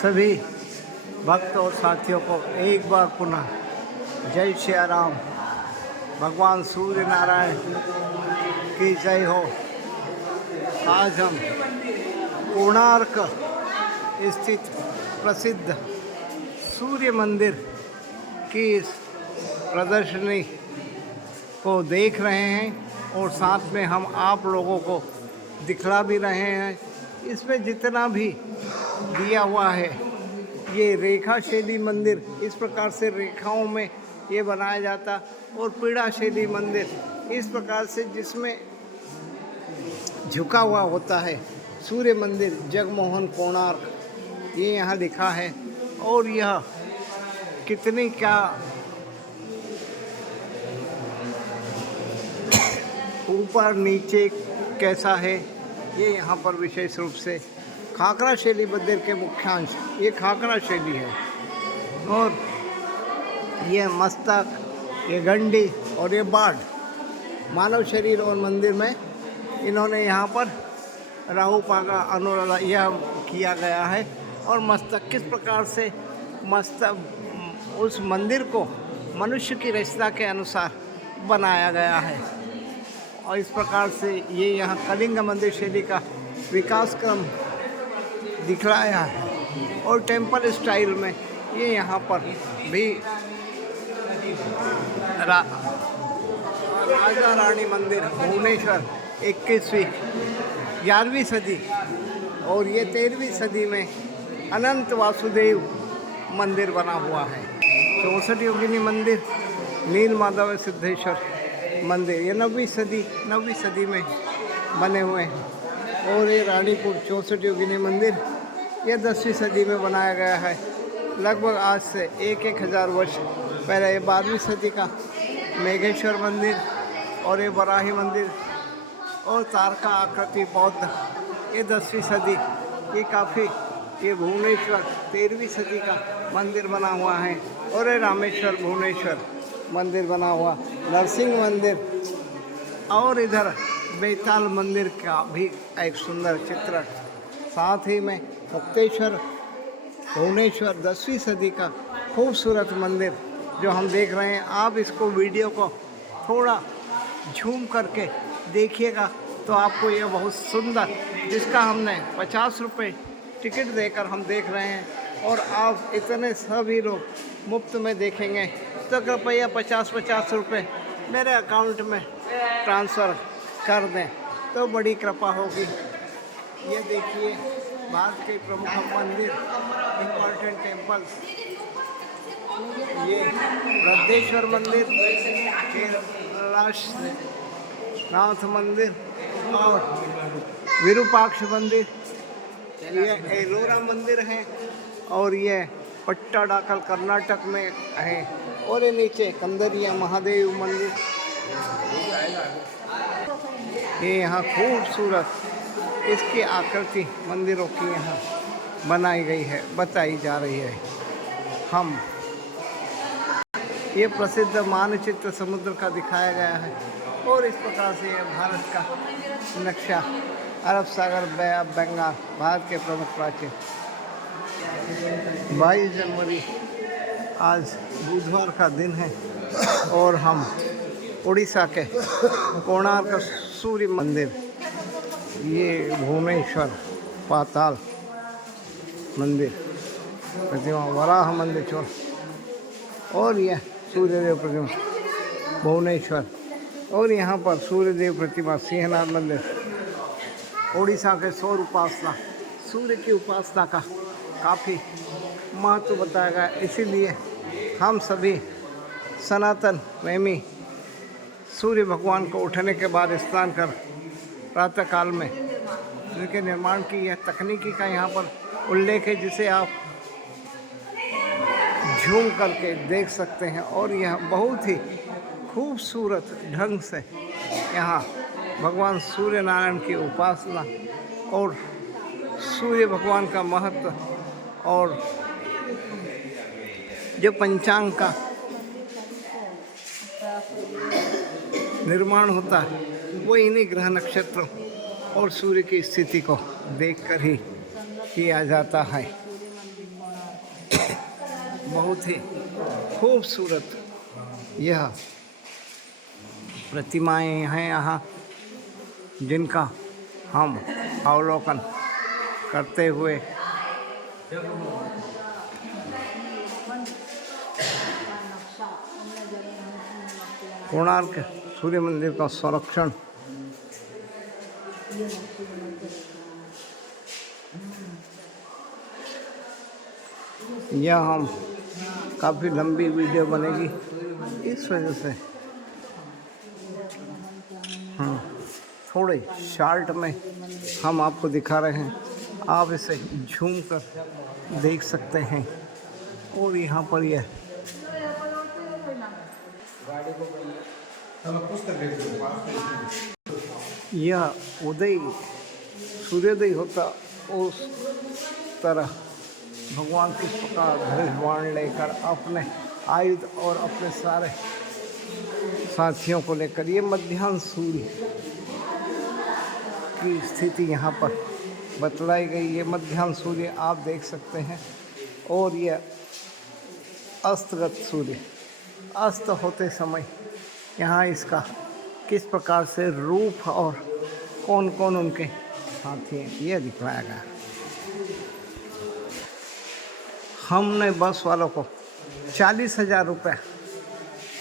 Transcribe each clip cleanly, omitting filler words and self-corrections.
सभी भक्त और साथियों को एक बार पुनः जय श्री राम। भगवान सूर्य नारायण की जय हो। आज हम कोणार्क स्थित प्रसिद्ध सूर्य मंदिर की इस प्रदर्शनी को देख रहे हैं और साथ में हम आप लोगों को दिखला भी रहे हैं। इसमें जितना भी दिया हुआ है, ये रेखा शैली मंदिर इस प्रकार से रेखाओं में ये बनाया जाता, और पीड़ा शैली मंदिर इस प्रकार से जिसमें झुका हुआ होता है। सूर्य मंदिर जगमोहन कोणार्क ये यहाँ लिखा है, और यह कितनी क्या ऊपर नीचे कैसा है, ये यहाँ पर विशेष रूप से खाकरा शैली मंदिर के मुख्यांश ये खाकरा शैली है। और ये मस्तक, ये गंडी और ये बाढ़ मानव शरीर और मंदिर में इन्होंने यहाँ पर राहु पाका अनुराधा यह किया गया है। और मस्तक किस प्रकार से मस्तक उस मंदिर को मनुष्य की रचना के अनुसार बनाया गया है। और इस प्रकार से ये यहाँ कलिंग मंदिर शैली का विकास क्रम दिखलाया है। और टेम्पल स्टाइल में ये यहाँ पर भी राजा रानी मंदिर भुवनेश्वर 21वीं 11वीं सदी और ये 13वीं सदी में अनंत वासुदेव मंदिर बना हुआ है। 64 योगिनी मंदिर नील माधव सिद्धेश्वर मंदिर ये 9वीं सदी में बने हुए हैं। और ये रानीपुर 64 योगिनी मंदिर ये 10वीं सदी में बनाया गया है। लगभग आज से 1,000 वर्ष पहले ये 12वीं सदी का मेघेश्वर मंदिर और ये बराही मंदिर और तारका आकृति बौद्ध ये 10वीं सदी ये काफ़ी ये भुवनेश्वर 13वीं सदी का मंदिर बना हुआ है। और ये रामेश्वर भुवनेश्वर मंदिर बना हुआ, नरसिंह मंदिर और इधर बेताल मंदिर का भी एक सुंदर चित्रण। साथ ही में मुक्तेश्वर भुवनेश्वर 10वीं सदी का खूबसूरत मंदिर जो हम देख रहे हैं। आप इसको वीडियो को थोड़ा झूम करके देखिएगा तो आपको यह बहुत सुंदर, जिसका हमने 50 रुपये टिकट देकर हम देख रहे हैं, और आप इतने सभी लोग मुफ्त में देखेंगे तो कृपया 50 रुपये मेरे अकाउंट में ट्रांसफ़र कर दें तो बड़ी कृपा होगी। ये देखिए भारत के प्रमुख मंदिर इम्पोर्टेंट टेम्पल्स, ये बृहदेश्वर मंदिर, नाथ मंदिर और विरूपाक्ष मंदिर, ये एलोरा मंदिर है, और ये पट्टाडाकल कर्नाटक में है। और ये नीचे कंदरिया महादेव मंदिर, ये यहाँ खूबसूरत इसकी आकृति मंदिरों की यहाँ बनाई गई है, बताई जा रही है। हम ये प्रसिद्ध मानचित्र समुद्र का दिखाया गया है, और इस प्रकार से यह भारत का नक्शा अरब सागर बे ऑफ बंगाल भारत के प्रमुख प्राचीन 22 जनवरी आज बुधवार का दिन है, और हम उड़ीसा के कोणार्क सूर्य मंदिर, ये भुवनेश्वर पाताल मंदिर प्रतिमा, वराह मंदिर चोर, और यह सूर्यदेव प्रतिमा भुवनेश्वर, और यहाँ पर सूर्यदेव प्रतिमा सिंहनाथ मंदिर। उड़ीसा के सौर उपासना, सूर्य की उपासना का काफ़ी महत्व बताया गया। इसीलिए हम सभी सनातन प्रेमी सूर्य भगवान को उठने के बाद स्नान कर प्रातःकाल में इनके निर्माण की यह तकनीकी का यहाँ पर उल्लेख है, जिसे आप झूम करके देख सकते हैं। और यह बहुत ही खूबसूरत ढंग से यहाँ भगवान सूर्य नारायण की उपासना और सूर्य भगवान का महत्व, और जो पंचांग का निर्माण होता है वो इन्हीं ग्रह नक्षत्रों और सूर्य की स्थिति को देखकर ही किया जाता है। बहुत ही खूबसूरत यह प्रतिमाएं हैं यहाँ, जिनका हम अवलोकन करते हुए कोणार्क सूर्य मंदिर का संरक्षण यह हम काफ़ी लंबी वीडियो बनेगी, इस वजह से थोड़े शॉर्ट में हम आपको दिखा रहे हैं। आप इसे झूम कर देख सकते हैं। और यहाँ पर यह उदय सूर्योदय होता उस तरह भगवान किस प्रकार धनुष बाण लेकर अपने आयुध और अपने सारे साथियों को लेकर, ये मध्याह्न सूर्य की स्थिति यहाँ पर बतलाई गई। ये मध्याह्न सूर्य आप देख सकते हैं। और यह अस्तगत सूर्य अस्त होते समय यहाँ इसका किस प्रकार से रूप और कौन कौन उनके साथी हैं, यह दिखलाया गया। हमने बस वालों को 40,000 रुपये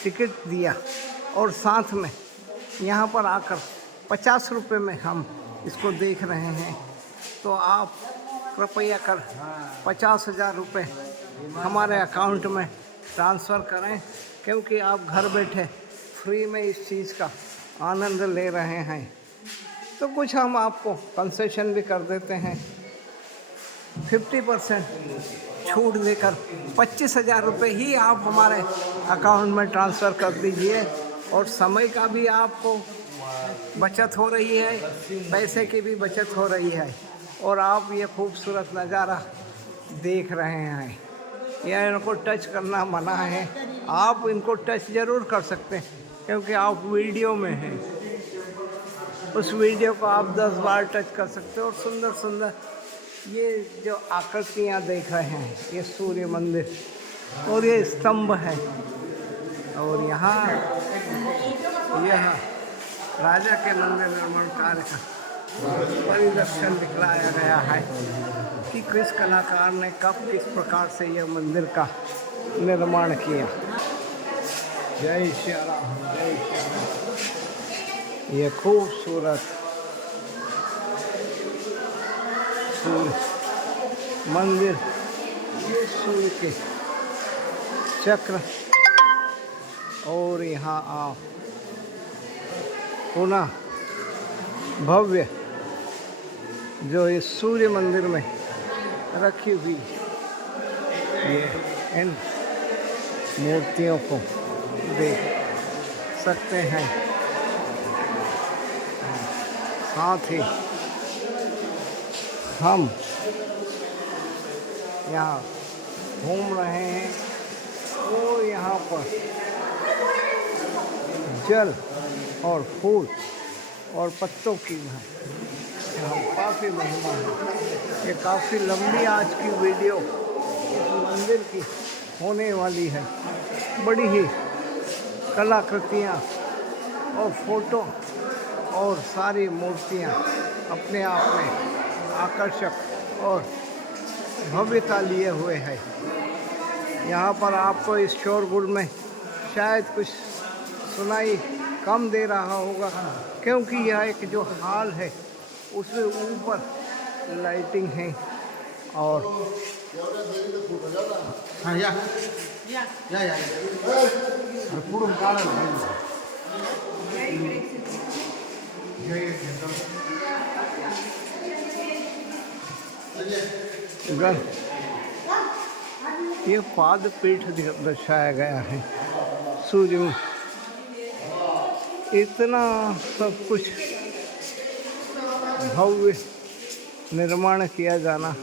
टिकट दिया और साथ में यहाँ पर आकर 50 रुपये में हम इसको देख रहे हैं। तो आप कृपया कर 50,000 रुपये हमारे अकाउंट में ट्रांसफ़र करें, क्योंकि आप घर बैठे फ्री में इस चीज़ का आनंद ले रहे हैं। तो कुछ हम आपको कंसेशन भी कर देते हैं, 50% छूट देकर 25,000 रुपये ही आप हमारे अकाउंट में ट्रांसफ़र कर दीजिए। और समय का भी आपको बचत हो रही है, पैसे की भी बचत हो रही है, और आप ये खूबसूरत नज़ारा देख रहे हैं। यह इनको टच करना मना है, आप इनको टच ज़रूर कर सकते हैं, क्योंकि आप वीडियो में हैं। उस वीडियो को आप 10 बार टच कर सकते हो। और सुंदर सुंदर ये जो आकृतियाँ देख रहे हैं, ये सूर्य मंदिर और ये स्तंभ है। और यहाँ यह राजा के मंदिर निर्माण कार्य का परिदर्शन दिखलाया गया है कि किस कलाकार ने कब किस प्रकार से यह मंदिर का निर्माण किया। जय श्री राम, जय श्री राम। ये खूबसूरत सूर्य मंदिर, सूर्य के चक्र, और यहाँ आप पुनः भव्य जो इस सूर्य मंदिर में रखी हुई ये इन मूर्तियों को देख सकते हैं। साथ ही हम यहाँ घूम रहे हैं और यहाँ पर जल और फूल और पत्तों की यहाँ काफ़ी महिमा है। ये काफ़ी लंबी आज की वीडियो इस मंदिर की होने वाली है। बड़ी ही कलाकृतियाँ और फोटो और सारी मूर्तियाँ अपने आप में आकर्षक और भव्यता लिए हुए है। यहाँ पर आपको इस शोरगुल में शायद कुछ सुनाई कम दे रहा होगा, क्योंकि यह एक जो हॉल है उसमें ऊपर लाइटिंग है। और ये पाद पीठ दर्शाया गया है। सूर्य में इतना सब कुछ भव्य निर्माण किया जाना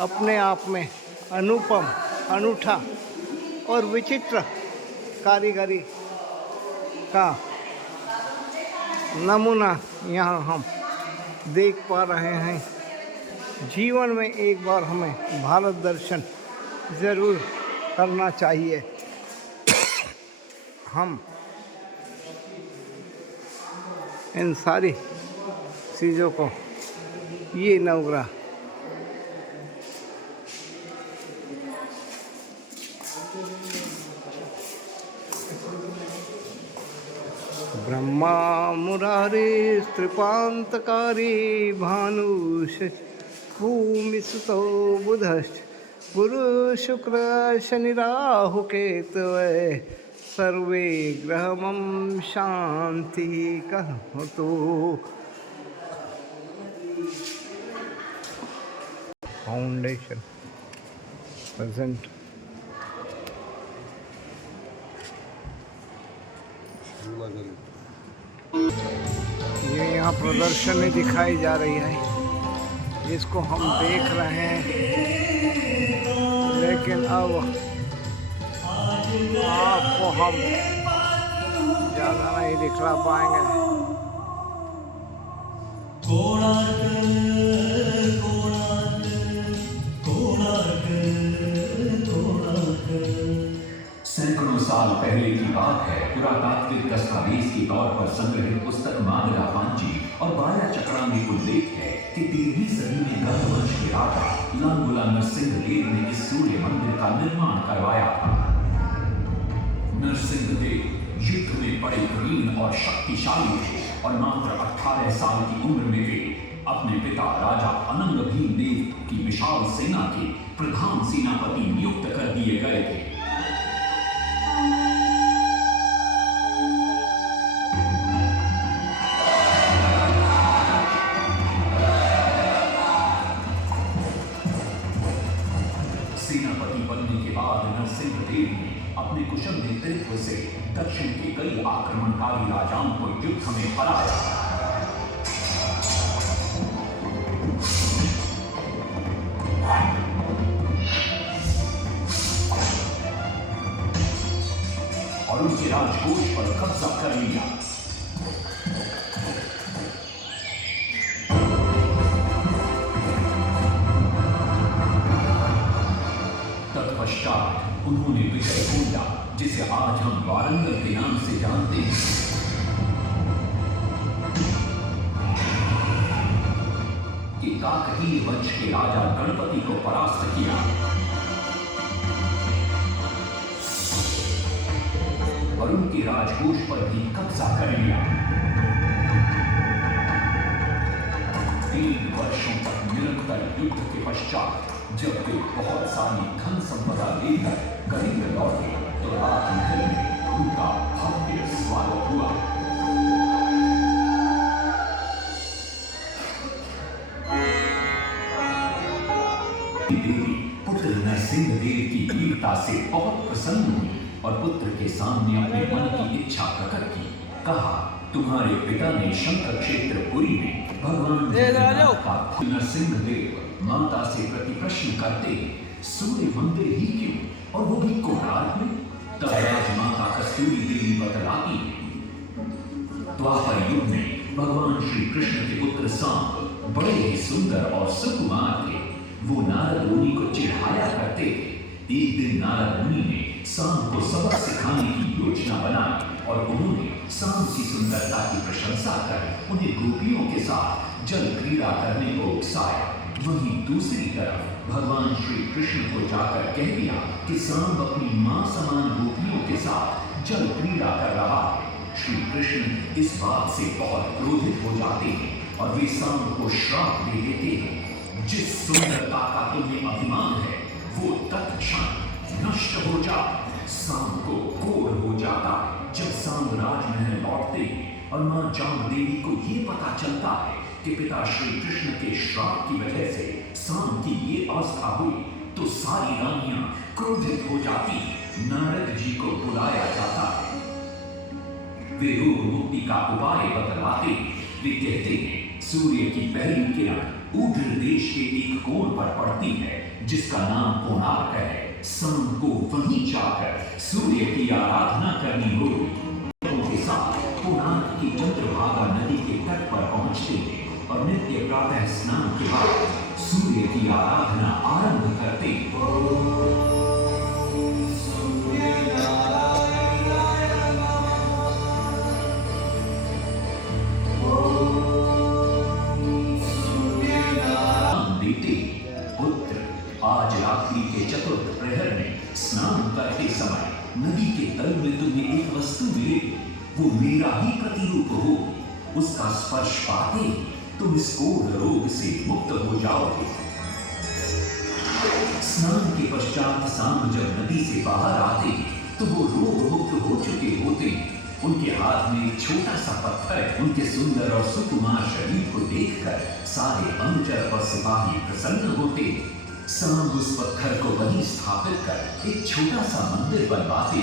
अपने आप में अनुपम, अनूठा और विचित्र कारीगरी का नमूना यहाँ हम देख पा रहे हैं। जीवन में एक बार हमें भारत दर्शन ज़रूर करना चाहिए। हम इन सारी चीज़ों को, ये नवग्रह ब्रह्मा मुरारी स्त्रिपान्तकारी भानुष भूमि सुतो बुधश्च गुरु शुक्र शनि राहु केतवे सर्वे ग्रहमं शांति कहतु। Foundation present. ये यहाँ प्रदर्शनी दिखाई जा रही है जिसको हम देख रहे हैं, लेकिन अब आपको हम ज़्यादा नहीं दिखला पाएंगे। सैकड़ों साल पहले की बात है। पुरातात्विक दस्तावेज के तौर पर संग्रहित पुस्तक मागरा पांची और बाया चक्रा में उल्लेख है कि 13वीं सदी में गंगवंश के राजा लांगुला नरसिंह देव ने इस सूर्य मंदिर का निर्माण करवाया था। नरसिंह देव युद्ध में बड़े कुलीन और शक्तिशाली थे और मात्र 18 साल की उम्र में वे अपने पिता राजा अनंग भीम देव की विशाल सेना के प्रधान सेनापति नियुक्त कर दिए गए थे। सेनापति बनने के बाद नरसिंह देव ने अपने कुशल नेतृत्व से दक्षिण के कई आक्रमणकारी राजाओं को युद्ध में हराया। और उनके राजकोष पर कब्जा कर लिया। तत्पश्चात उन्होंने विजय खोजा, जिसे आज हम वारंगल के नाम से जानते हैं। कि काकतीय वंश के राजा गणपति को परास्त किया और उनके राजकोष पर भी कब्जा कर लिया। 3 वर्षों तक निरंतर युद्ध के पश्चात जब वे बहुत सारी धन संपदा लेकर कलिंग लौटे तो राजमहल में उनका भव्य स्वागत हुआ। देवी पुत्र नरसिंह देव की वीरता से बहुत प्रसन्न हुई और पुत्र के सामने अपने मन की इच्छा प्रकट की। कहा, तुम्हारे पिता ने शंकर क्षेत्र पुरी में भगवान का नरसिंह देव माता से प्रति प्रश्न करते, सूर्य मंदिर ही क्यों और वो भी कोणार्क में? तब राजमाता कस्तूरी देवी बतलाती है, द्वापर युग में भगवान श्री कृष्ण के पुत्र सांब बड़े ही सुंदर और सुकुमार थे। वो नारद मुनि को चिढ़ाया करते थे। एक दिन नारद मुनि ने सांब को सबक सिखाने की योजना बनाई और उन्होंने सांब की सुंदरता की प्रशंसा कर उन्हें गोपियों के साथ जल क्रीड़ा करने को उकसाया। वहीं दूसरी तरफ भगवान श्री कृष्ण को जाकर कह दिया कि सांब अपनी मां समान गोपियों के साथ जल क्रीड़ा कर रहा है। श्री कृष्ण इस बात से बहुत क्रोधित हो जाते हैं और वे सांब को श्राप दे देते हैं, जिस सुंदरता का तुम्हें अभिमान है वो तत्क्षण नष्ट हो जा। सांब को कोढ़ हो जाता है। जब सांब राजमहल लौटते हैं और मां जामदेवी को ये पता चलता है कि पिता श्री कृष्ण के श्राप की वजह से सांब की ये अवस्था हुई तो सारी रानियां क्रोधित हो जाती। नारद जी को बुलाया जाता है। वे रोग मुक्ति का उपाय बतलाते। वे कहते हैं, सूर्य की पहली किरण ऊपर देश के एक कोण पर पड़ती है जिसका नाम कोणार्क है। शाम को वहीं जाकर सूर्य की आराधना करनी होगी। उनके साथ कोणार्क की चंद्रभागा नदी के तट पर पहुंचते हैं और नित्य प्रातः स्नान के बाद सूर्य की आराधना आरंभ करते हैं। आज रात्रि के चतुर्थ प्रहर में स्नान करते समय नदी के तल में तुम्हें एक वस्तु मिलेगी, वो मेरा ही प्रतिरूप होगी। उसका स्पर्श पाते ही तुम इस कोढ़ रोग से मुक्त हो जाओगे। स्नान के पश्चात सांब जब नदी से बाहर आते तो वो रोग मुक्त हो चुके होते। उनके हाथ में एक छोटा सा पत्थर है। उनके सुंदर और सुकुमार शरीर को देखकर सारे अनुचर और सिपाही प्रसन्न होते। सांब उस पत्थर को वहीं स्थापित कर एक छोटा सा मंदिर बनवाते।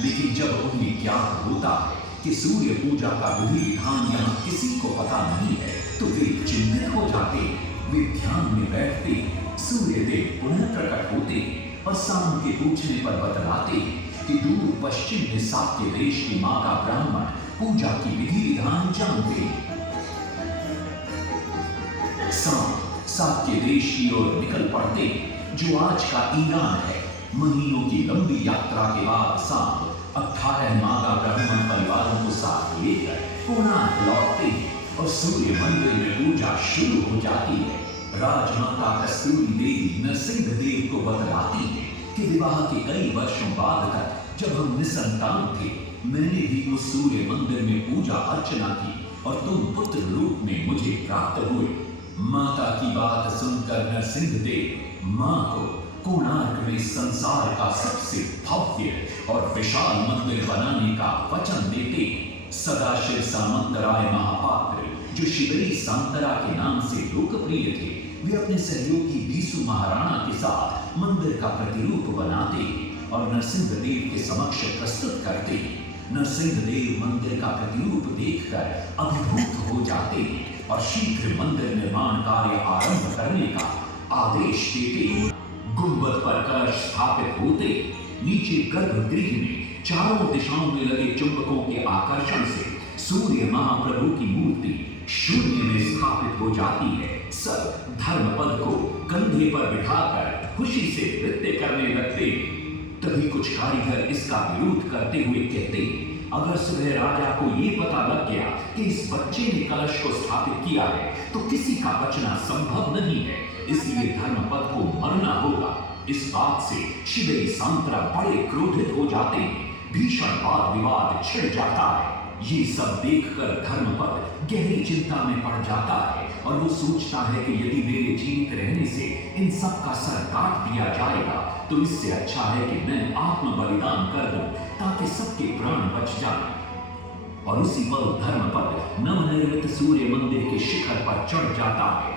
लेकिन जब उन्हें ज्ञात होता है कि सूर्य पूजा का विधि विधान यहाँ किसी को पता नहीं है तो वे चिंतित हो जाते। वे ध्यान में बैठते। सूर्य देव पुनः प्रकट होते और सांब के पूछने पर बतलाते कि दूर पश्चिम में साक्य देश की माता ब्राह्मण पूजा की विधि विधान जानते। सांब साक्य देश की ओर निकल पड़ते, जो आज का ईरान है। महीनों की लंबी यात्रा के बाद सांब 18 मादा ब्राह्मण परिवारों को साथ लेकर कोणार्क लौटते हैं और सूर्य मंदिर में पूजा शुरू हो जाती है। राजमाता कस्तूरी देवी नरसिंह देव को बतलाती है कि विवाह के कई वर्षों बाद तक जब हम निसंतान थे, मैंने भी उस सूर्य मंदिर में पूजा अर्चना की और तुम पुत्र रूप में मुझे प्राप्त हुए। माता की बात सुनकर नरसिंह देव मां को कोणार्क में संसार का सबसे भव्य और विशाल मंदिर बनाने का वचन देते। सदाशिव सामंतराय महापात्र, जो शिवरी सांतरा के नाम से लोकप्रिय थे, वे अपने सहयोगी बीसू महाराणा के साथ मंदिर का प्रतिरूप बनाते और नरसिंह देव के समक्ष प्रस्तुत करते। नरसिंह देव मंदिर का प्रतिरूप देखकर अभिभूत हो जाते और शीघ्र मंदिर निर्माण कार्य आरंभ करने का आदेश देते। गुंबद पर कलश स्थापित होते। नीचे गर्भगृह में चारों दिशाओं में लगे चुंबकों के आकर्षण से सूर्य महाप्रभु की मूर्ति शून्य में स्थापित हो जाती है। सब धर्मपद को कंधे पर बिठाकर खुशी से नृत्य करने लगते। तभी कुछ कारीगर इसका विरोध करते हुए कहते, अगर सुबह राजा को ये पता लग गया कि इस बच्चे ने कलश को स्थापित किया है तो किसी का बचना संभव नहीं है, इसलिए धर्मपद को मरना होगा। इस बात से शिवरी सांतरा बड़े क्रोधित हो जाते हैं। भीषण वाद विवाद छिड़ जाता है। ये सब देखकर धर्मपद गहरी चिंता में पड़ जाता है और वो सोचता है कि यदि मेरे जीवित रहने से इन सब का सर काट दिया जाएगा तो इससे अच्छा है कि मैं आत्म बलिदान कर दूं ताकि सबके प्राण बच जाएं। और उसी पल धर्मपद नवनिर्मित सूर्य मंदिर के शिखर पर चढ़ जाता है।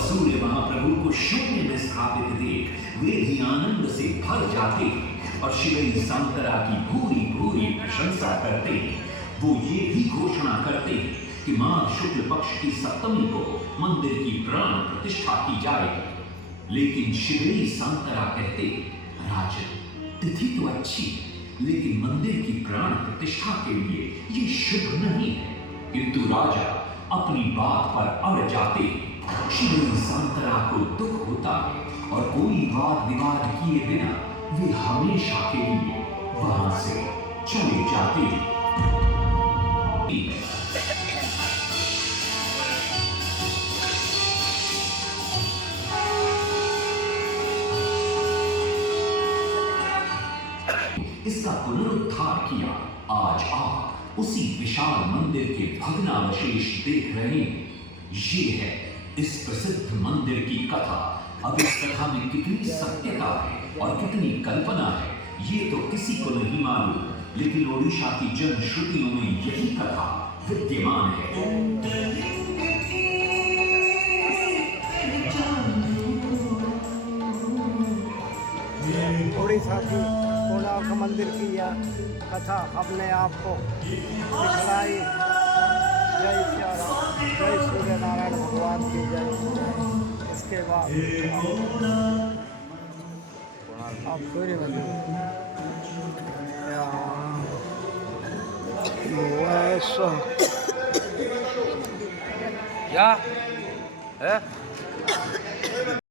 सूर्य महाप्रभु को शून्य में स्थापित देख वे भी आनंद से भर जाते और शिवरी सांतरा की भूरी भूरी प्रशंसा करते। वो ये भी घोषणा करते कि माघ शुक्ल पक्ष की सप्तमी को मंदिर की प्राण प्रतिष्ठा की जाएगी। लेकिन शिवरी सांतरा कहते, राजन तिथि तो अच्छी है, लेकिन मंदिर की प्राण प्रतिष्ठा के लिए ये शुभ नहीं है। किंतु राजा अपनी बात पर अड़ जाते। शिवरी सांतरा को दुख होता है और कोई वाद विवाद किए बिना वे हमेशा के लिए वहां से चले जाते। इसका पुनरुद्धार किया। आज आप उसी विशाल मंदिर के भग्नावशेष देख रहे हैं। ये है इस प्रसिद्ध मंदिर की कथा। अब इस कथा में कितनी सत्यता है और कितनी कल्पना है ये तो किसी को नहीं मालूम, लेकिन ओडिशा की जन श्रुतियों में यही कथा विद्यमान है। कथा अपने आप को दिखलाई। जय श्री राम, जय सूर्य नारायण भगवान की जय। इसके बाद आप सूर्य मंदिर या है